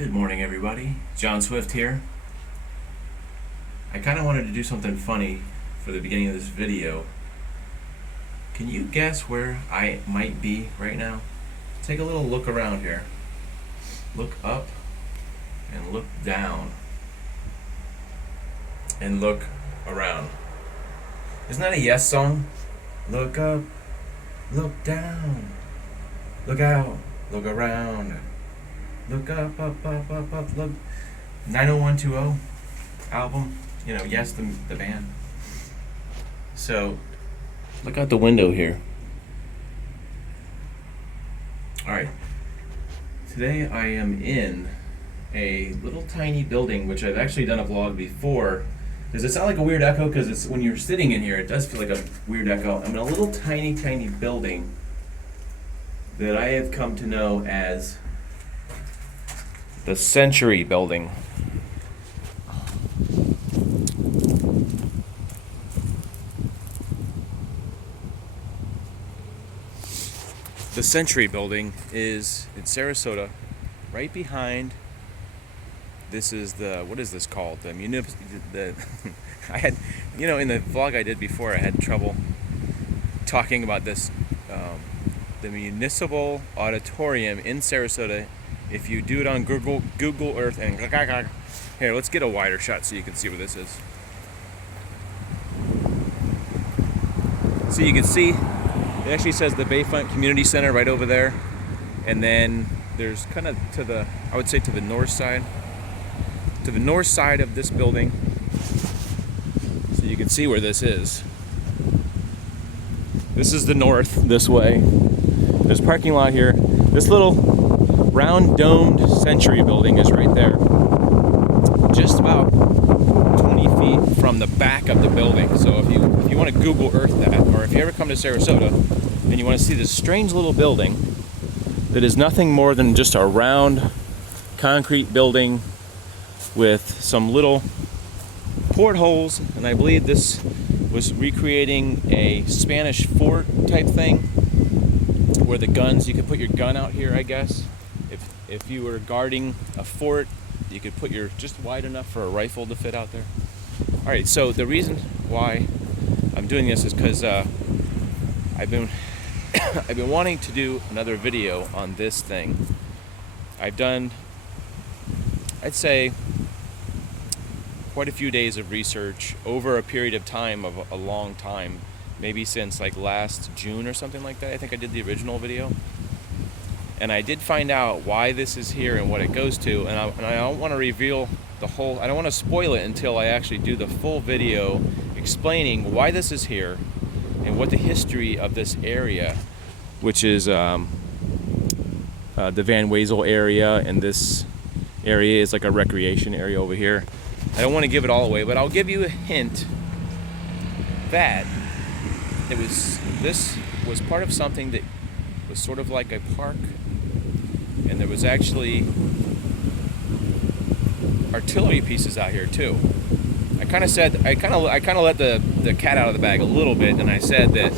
Good morning, everybody. John Swift here. I kind of wanted to do something funny for the beginning of this video. Can you guess where I might be right now? Take a little look around here. Look up and look down and look around. Isn't that a Yes song? Look up, look down, look out, look around. Look up, look. 90120 album. Yes, the band. So, look out the window here. Alright. Today I am in a little tiny building, which I've actually done a vlog before. Does it sound like a weird echo? Because it's when you're sitting in here, it does feel like a weird echo. I'm in a little tiny building that I have come to know as the Sentry building. The Sentry building is in Sarasota, right behind. This is what is this called? The I had, in the vlog I did before, I had trouble talking about this. The municipal auditorium in Sarasota. If you do it on Google Earth and here, let's get a wider shot so you can see where this is. So you can see it actually says the Bayfront Community Center right over there, and then there's kind of to the north side of this building. So you can see where this is. This is the north this way. There's a parking lot here. This little round domed Sentry building is right there, just about 20 feet from the back of the building. So if you want to Google Earth that, or if you ever come to Sarasota and you want to see this strange little building that is nothing more than just a round concrete building with some little portholes, and I believe this was recreating a Spanish fort type thing where the guns, you could put your gun out here, I guess. If you were guarding a fort, you could put just wide enough for a rifle to fit out there. All right, so the reason why I'm doing this is because I've been wanting to do another video on this thing. I've done, I'd say, quite a few days of research over a period of time of a long time, maybe since like last June or something like that. I think I did the original video. And I did find out why this is here and what it goes to, and I don't want to reveal I don't want to spoil it until I actually do the full video explaining why this is here and what the history of this area, which is the Van Wezel area, and this area is like a recreation area over here. I don't want to give it all away, but I'll give you a hint that this was part of something that was sort of like a park. And there was actually artillery pieces out here too. I kind of let the cat out of the bag a little bit, and I said that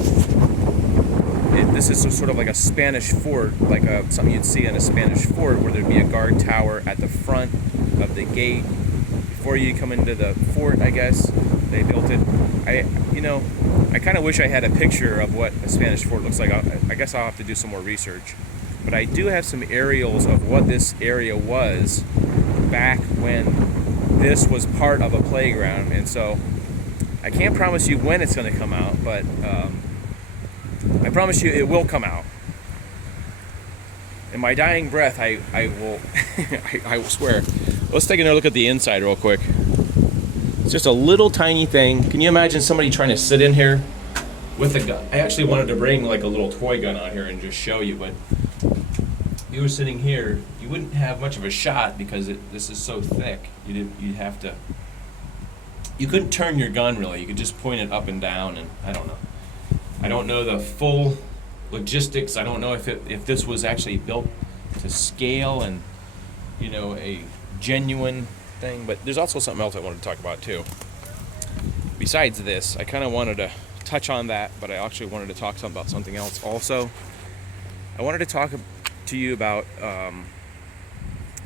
this is sort of like a Spanish fort, like something you'd see in a Spanish fort, where there'd be a guard tower at the front of the gate before you come into the fort. I guess they built it. I kind of wish I had a picture of what a Spanish fort looks like. I guess I'll have to do some more research. But I do have some aerials of what this area was back when this was part of a playground. And so I can't promise you when it's going to come out, but I promise you it will come out. In my dying breath, I will I will swear. Let's take another look at the inside real quick. It's just a little tiny thing. Can you imagine somebody trying to sit in here with a gun? I actually wanted to bring like a little toy gun out here and just show you, but if you were sitting here, you wouldn't have much of a shot because this is so thick. You couldn't turn your gun really. You could just point it up and down, and I don't know the full logistics. I don't know if this was actually built to scale and a genuine thing. But there's also something else I wanted to talk about too. Besides this, I kind of wanted to touch on that, but I actually wanted to talk about something else also. I wanted to talk to you about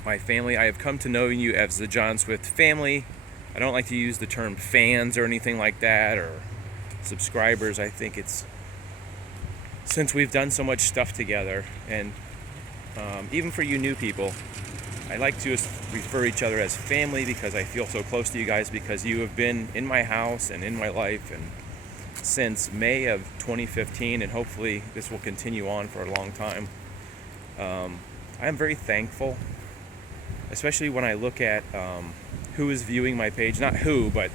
my family. I have come to know you as the John Swift family. I don't like to use the term fans or anything like that, or subscribers. I think it's, since we've done so much stuff together, and even for you new people, I like to refer each other as family, because I feel so close to you guys, because you have been in my house and in my life and since May of 2015, and hopefully this will continue on for a long time. I am very thankful, especially when I look at who is viewing my page. Not who, but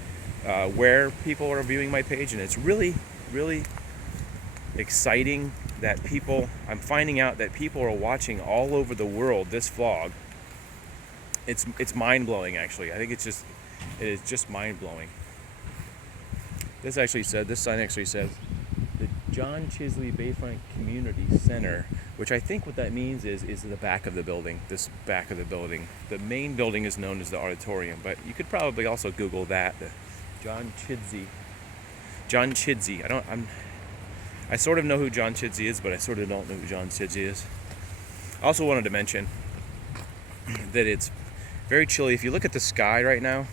where people are viewing my page, and it's really, really exciting that I'm finding out that people are watching all over the world this vlog. It's mind-blowing, actually. I think it is just mind-blowing. This sign actually says the John Chisley Bayfront Community Center, which I think what that means is the back of the building, this back of the building. The main building is known as the auditorium, but you could probably also Google that, the John Chidsey. I sort of know who John Chidsey is, but I sort of don't know who John Chidsey is. I also wanted to mention that it's very chilly. If you look at the sky right now,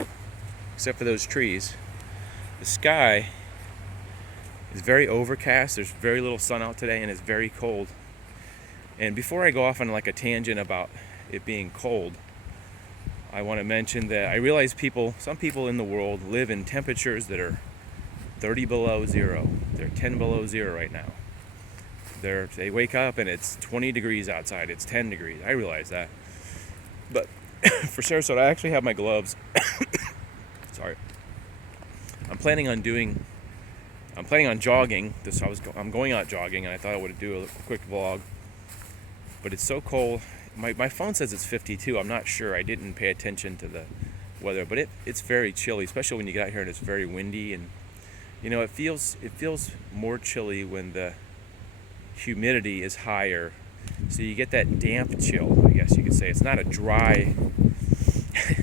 except for those trees, the sky is very overcast. There's very little sun out today, and it's very cold. And before I go off on like a tangent about it being cold, I want to mention that I realize some people in the world live in temperatures that are 30 below zero. They're 10 below zero right now. They wake up and it's 20 degrees outside. It's 10 degrees. I realize that. But for Sarasota, I actually have my gloves. Sorry. I'm planning on jogging. I'm going out jogging, and I thought I would do a quick vlog. But it's so cold. My phone says it's 52. I'm not sure. I didn't pay attention to the weather, but it's very chilly, especially when you get out here and it's very windy, and it feels more chilly when the humidity is higher. So you get that damp chill, I guess you could say. It's not a dry,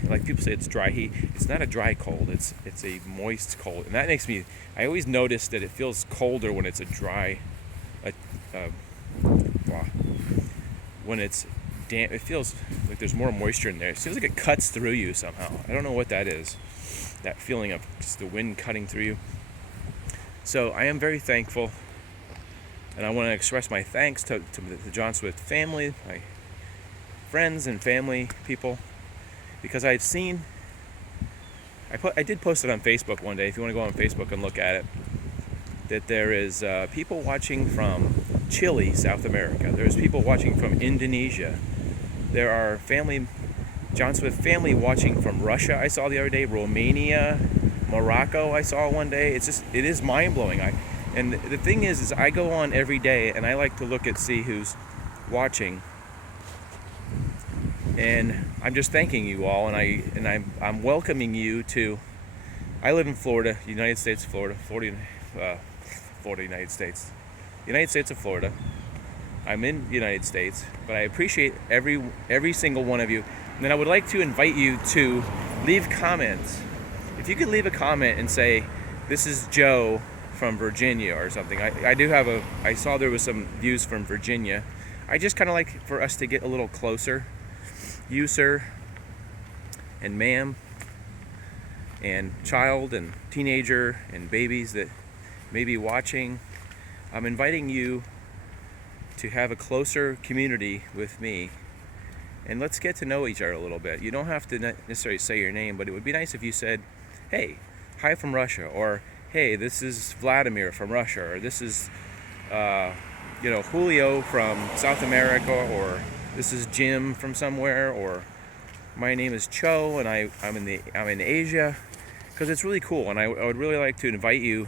like people say it's dry heat. It's not a dry cold. It's a moist cold, and that makes me. I always notice that it feels colder when it's a dry. When it's damp, it feels like there's more moisture in there. It feels like it cuts through you somehow. I don't know what that is. That feeling of just the wind cutting through you. So I am very thankful, and I want to express my thanks to the John Swift family, my friends and family people, because I did post it on Facebook one day. If you want to go on Facebook and look at it, that there is people watching from Chile, South America. There's people watching from Indonesia. There are John Swift family watching from Russia, I saw the other day, Romania, Morocco, I saw one day. It is mind-blowing. And the thing is I go on every day, and I like to see who's watching. And I'm just thanking you all, and I'm welcoming you to. I live in Florida, United States of Florida, United States of Florida. I'm in the United States, but I appreciate every single one of you. And then I would like to invite you to leave comments. If you could leave a comment and say, "This is Joe from Virginia" or something. I saw there was some views from Virginia. I just kind of like for us to get a little closer. You, sir, and ma'am, and child, and teenager, and babies that may be watching. I'm inviting you to have a closer community with me, and let's get to know each other a little bit. You don't have to necessarily say your name, but it would be nice if you said, "Hey, hi from Russia," or "Hey, this is Vladimir from Russia," or "This is Julio from South America," or "This is Jim from somewhere," or "My name is Cho and I'm in Asia," because it's really cool, and I would really like to invite you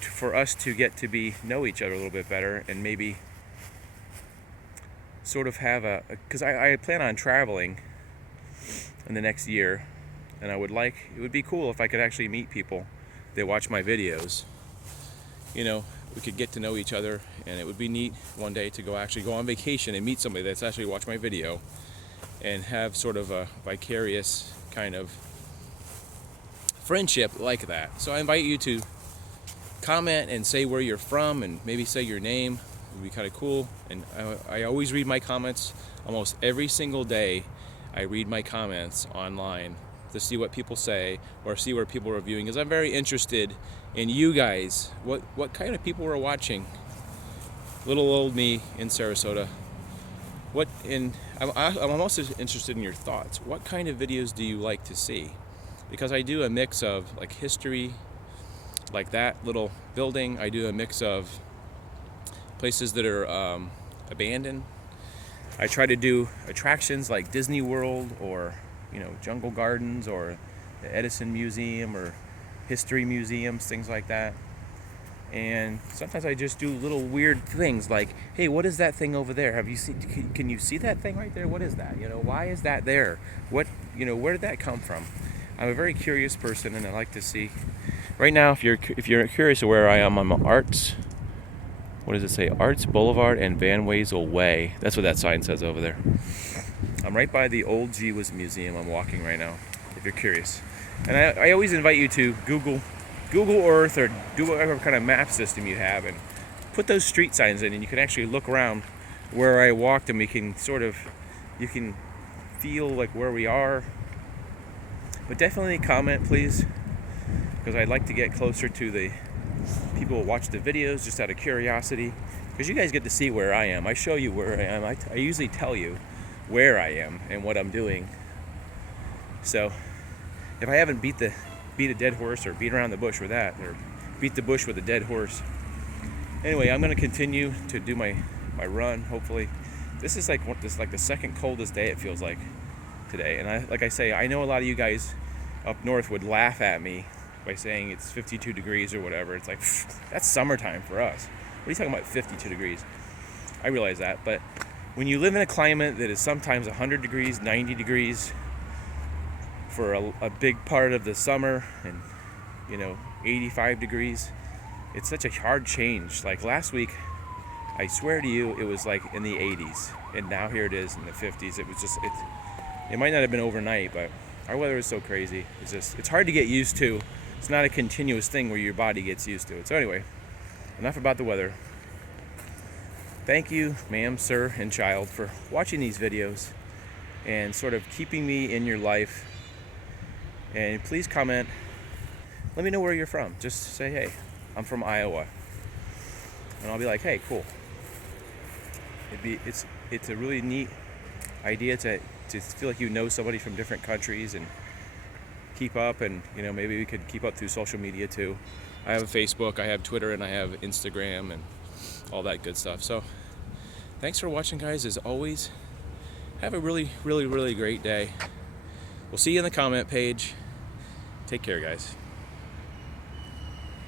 for us to get to know each other a little bit better, and maybe sort of have because I plan on traveling in the next year, and it would be cool if I could actually meet people that watch my videos. We could get to know each other, and it would be neat one day to go on vacation and meet somebody that's actually watched my video, and have sort of a vicarious kind of friendship like that. So I invite you to comment and say where you're from, and maybe say your name. It would be kind of cool. And I always read my comments almost every single day, I read my comments online to see what people say or see where people are reviewing, because I'm very interested in you guys, what kind of people are watching. Little old me in Sarasota. I'm also interested in your thoughts. What kind of videos do you like to see? Because I do a mix of like history, like that little building. I do a mix of places that are abandoned. I try to do attractions like Disney World or Jungle Gardens or the Edison Museum or history museums, things like that. And sometimes I just do little weird things like, hey, what is that thing over there? Have you seen? Can you see that thing right there? What is that? Why is that there? Where did that come from? I'm a very curious person, and I like to see. Right now, if you're curious of where I am, I'm on Arts. What does it say? Arts Boulevard and Van Wezel Way. That's what that sign says over there. I'm right by the old Jewish Museum. I'm walking right now, if you're curious. And I always invite you to Google Earth or do whatever kind of map system you have and put those street signs in, and you can actually look around where I walked, and you can feel like where we are. But definitely comment, please, because I'd like to get closer to the people who watch the videos just out of curiosity, because you guys get to see where I am. I show you where I am. I usually tell you where I am and what I'm doing. So if I haven't beat a dead horse or beat around the bush with that, or beat the bush with a dead horse. Anyway, I'm going to continue to do my run, hopefully. This is like the second coldest day it feels like today. And like I say, I know a lot of you guys up north would laugh at me by saying it's 52 degrees or whatever. It's like, that's summertime for us. What are you talking about 52 degrees? I realize that, but when you live in a climate that is sometimes 100 degrees, 90 degrees, for a big part of the summer, and 85 degrees, it's such a hard change. Like last week, I swear to you, it was like in the 80s, and now here it is in the 50s. It might not have been overnight, but our weather is so crazy. It's hard to get used to. It's not a continuous thing where your body gets used to it. So anyway, enough about the weather. Thank you, ma'am, sir, and child, for watching these videos and sort of keeping me in your life. And please comment. Let me know where you're from. Just say, hey, I'm from Iowa. And I'll be like, hey, cool. It's a really neat idea to feel like you know somebody from different countries and keep up, and maybe we could keep up through social media too. I have a Facebook, I have Twitter, and I have Instagram and all that good stuff. So thanks for watching, guys. As always, have a really, really, really great day. We'll see you in the comment page. Take care, guys.